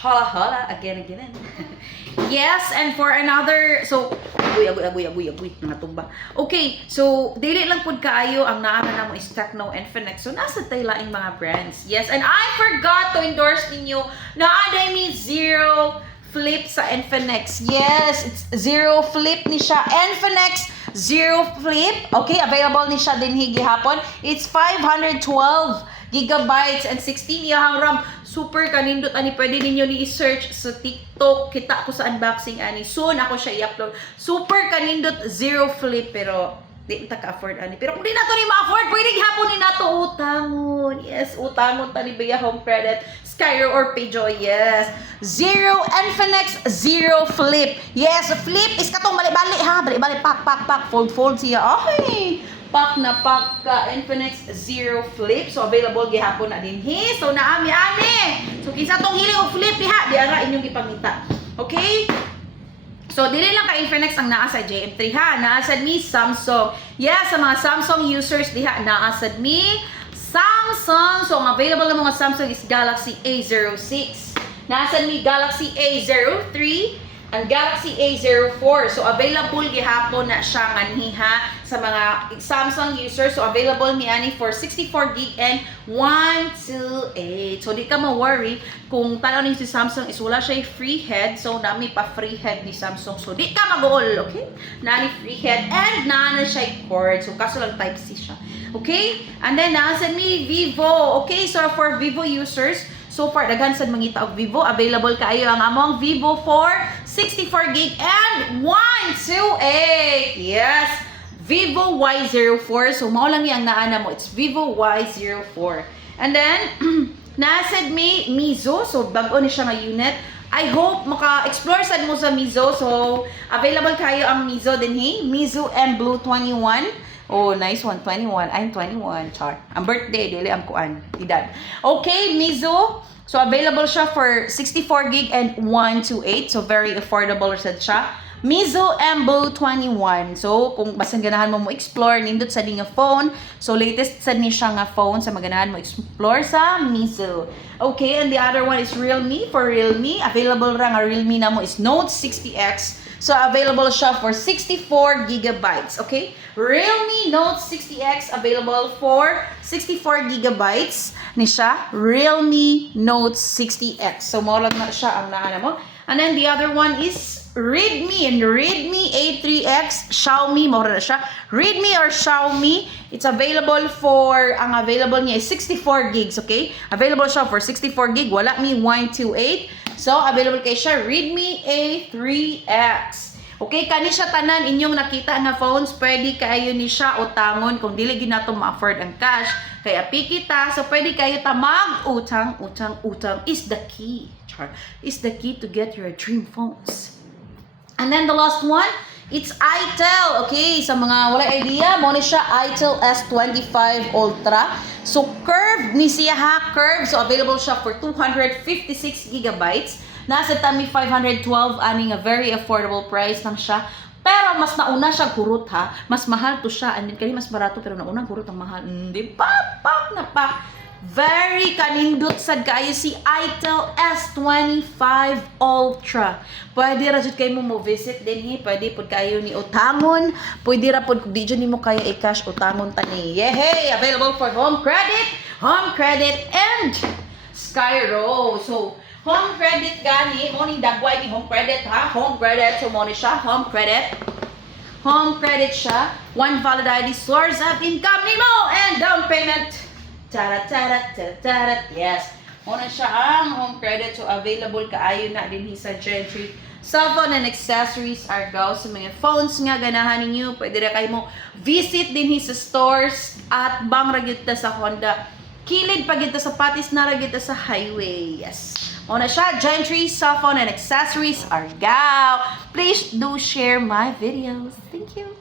Holla holla again. Yes, and for another, so agoy natumba. Okay, so dili lang pud kaayo ang naa na mo is Tecno Infinix. So nasa tay laing mga brands. Yes, and I forgot to endorse ninyo na aday mi Zero Flip sa Infinix. Yes, it's Zero Flip ni siya. Infinix Zero Flip. Okay, available ni siya din higihapon. It's 512 gigabytes and 16 iyang RAM. Super kanindot ani, pwede ninyo ni i-search sa TikTok. Kita ko sa unboxing ani. Soon ako siya i-upload. Super kanindot Zero Flip, pero di ta ka-afford ani. Pero kung di na to ni ma-afford, pwede gihapon ni nato utangon. Yes, utangon ta ni Bea Home Credit, Skyro or Peugeot. Yes. Zero Infinix Zero Flip. Yes, flip is katong bali-bali ha. Bali-bali pak fold siya. Okay. Pack na pack ka Infinix Zero Flip. So available gihapon na din he. So naami so kinsa tong hili og flip diha, di ara inyong gipangita. Okay? So dili lang ka Infinix ang naa sa JM3 ha. Naa sad mi Samsung. Yes, sa mga Samsung users diha naa sad mi Samsung. So ang available na mga Samsung is Galaxy A06. Naa sad mi Galaxy A03 and Galaxy A04. So, available gihapon na siya nganiha sa mga Samsung users. So, available ni ani for 64 gig and 128. So, di ka ma-worry kung tanaw ni si Samsung is wala siya free head. So, nami pa free head ni Samsung. So, di ka mag-all, okay? Nani free head and nana siya cord. So, kaso lang Type-C siya. Okay? And then, nasa mi Vivo. Okay, so for Vivo users, so far, daghan sad mangita og Vivo. Available kaayo ang among Vivo for 64 gig and 128. Yes. Vivo Y04. So, mao lang yang naana mo. It's Vivo Y04. And then, nasad mi Mizo. So, bago ni siya nga unit. I hope maka-explore sad mo sa Mizo. So, available kayo ang Mizo din hey. Mizo M Blue 21. Oh, nice one. 21. I'm 21. Char. Ang birthday. Dili ang kuan. Edad. Okay, Mizo. So, available siya for 64 gig and 128. So, very affordable sad siya. Mizo M Blue 21. So, kung basan ganahan mo explore, nindot sa nga phone. So, latest sad ni siya nga phone sa maganahan mo explore sa Mizo. Okay, and the other one is Realme. For Realme, available ra nga Realme na mo is Note 60X. So, available siya for 64 gigabytes. Okay? Realme Note 60X available for 64 gigabytes ni siya. Realme Note 60X. So, mo lang na siya ang naana mo. And then, the other one is Redmi and Redmi A3X. Xiaomi, mo na siya. Redmi or Xiaomi, it's available for, ang available niya is 64 gigs. Okay? Available siya for 64 gig. Wala mi 128. So, available kay siya, Redmi A3X. Okay, kani siya tanan inyong nakita nga phones, pwede kayo ni siya utangon kung dili gyud nato ma-afford ang cash. Kaya pikita, so pwede kayo ta mag-utang is the key. Is the key to get your dream phones. And then the last one, it's itel. Okay, sa mga wala idea, mo ni siya itel S25 Ultra. So, curved ni siya ha, curved. So, available siya for 256 gigabytes. Nasa tami 512, aning a very affordable price lang siya. Pero, mas nauna siya gurot ha. Mas mahal to siya. And then, kani mas barato, pero naunang gurot ang mahal. Hindi, pak na pak. Very kanindot sad kayo si itel S25 Ultra. Pwede ra jud kayo mo visit din hi. Pwede pud kayo ni utangon. Pwede ra pud di jud nimo kaya i-cash utangon tani. Yehey! Available for home credit and Skyro. So, home credit gani, mo ning dagway ni home credit ha. Home credit, so mo ni siya home credit. Home credit siya. One valid ID source of income nimo and down payment. Tarat. Yes. Muna siya ang home credit. So, available kaayo na din sa Gentry. Cellphone and accessories are go sa mga phones nga ganahan ninyo. Pwede na kayo mo visit din sa stores at bang ragita sa Honda. Kilid pagita sa patis na ragita sa highway. Yes. Muna siya, Gentry, cellphone and accessories are go. Please do share my videos. Thank you.